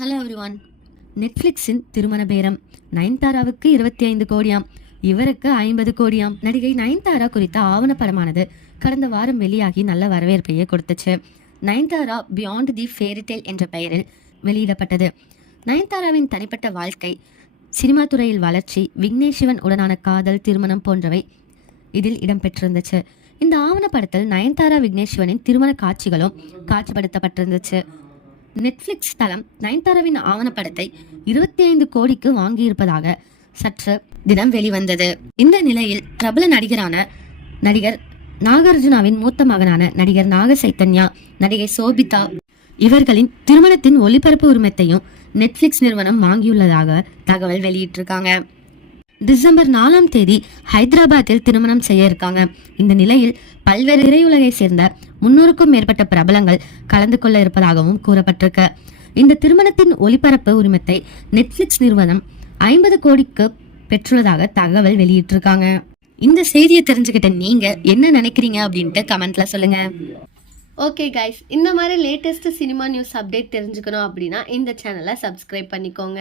Hello everyone நெட்ஃப்ளிக்ஸின் திருமண பேரம் நயன்தாராவுக்கு இருபத்தி ஐந்து கோடியாம் இவருக்கு ஐம்பது கோடியாம். நடிகை நயன்தாரா குறித்த ஆவணப்படமானது கடந்த வாரம் வெளியாகி நல்ல வரவேற்பையே கொடுத்துச்சு. நயன்தாரா பியாண்ட் தி ஃபேரிடேல் என்ற பெயரில் வெளியிடப்பட்டது. நயன்தாராவின் தனிப்பட்ட வாழ்க்கை சினிமா துறையில் வளர்ச்சி விக்னேஷ் சிவன் உடனான காதல் திருமணம் போன்றவை இதில் இடம்பெற்றிருந்துச்சு. இந்த ஆவணப்படத்தில் நயன்தாரா விக்னேஷ் சிவனின் திருமண காட்சிகளும் காட்சிப்படுத்தப்பட்டிருந்துச்சு. நெட்ஃப்ளிக்ஸ் தளம் நயன்தாராவின் ஆவணப்படத்தை இருபத்தி ஐந்து கோடிக்கு வாங்கியிருப்பதாக சற்று தினம் வெளிவந்தது. இந்த நிலையில் பிரபல நடிகரான நடிகர் நாகார்ஜுனாவின் மூத்த மகனான நடிகர் நாக சைத்தன்யா நடிகை சோபிதா இவர்களின் திருமணத்தின் ஒளிபரப்பு உரிமத்தையும் நெட்ஃப்ளிக்ஸ் நிறுவனம் வாங்கியுள்ளதாக தகவல் வெளியிட்டிருக்காங்க. டிசம்பர் நாலாம் தேதி ஹைதராபாத்தில் திருமணம் செய்ய இருக்காங்க. இந்த நிலையில் பல்வேறு திரையுலகை சேர்ந்த முன்னூறுக்கும் மேற்பட்ட பிரபலங்கள் கலந்து கொள்ள இருப்பதாகவும் கூறப்பட்டிருக்கு. இந்த திருமணத்தின் ஒளிபரப்பு உரிமத்தை நெட்ஃபிளிக்ஸ் நிறுவனம் ஐம்பது கோடிக்கு பெற்றுள்ளதாக தகவல் வெளியிட்டிருக்காங்க. இந்த செய்தியை தெரிஞ்சுக்கிட்ட நீங்க என்ன நினைக்கிறீங்க அப்படின்ட்டு கமெண்ட்ல சொல்லுங்க. ஓகே கைஸ் இந்த மாதிரி லேட்டஸ்ட் சினிமா நியூஸ் அப்டேட் தெரிஞ்சுக்கணும் அப்படின்னா இந்த சேனலை சப்ஸ்கிரைப் பண்ணிக்கோங்க.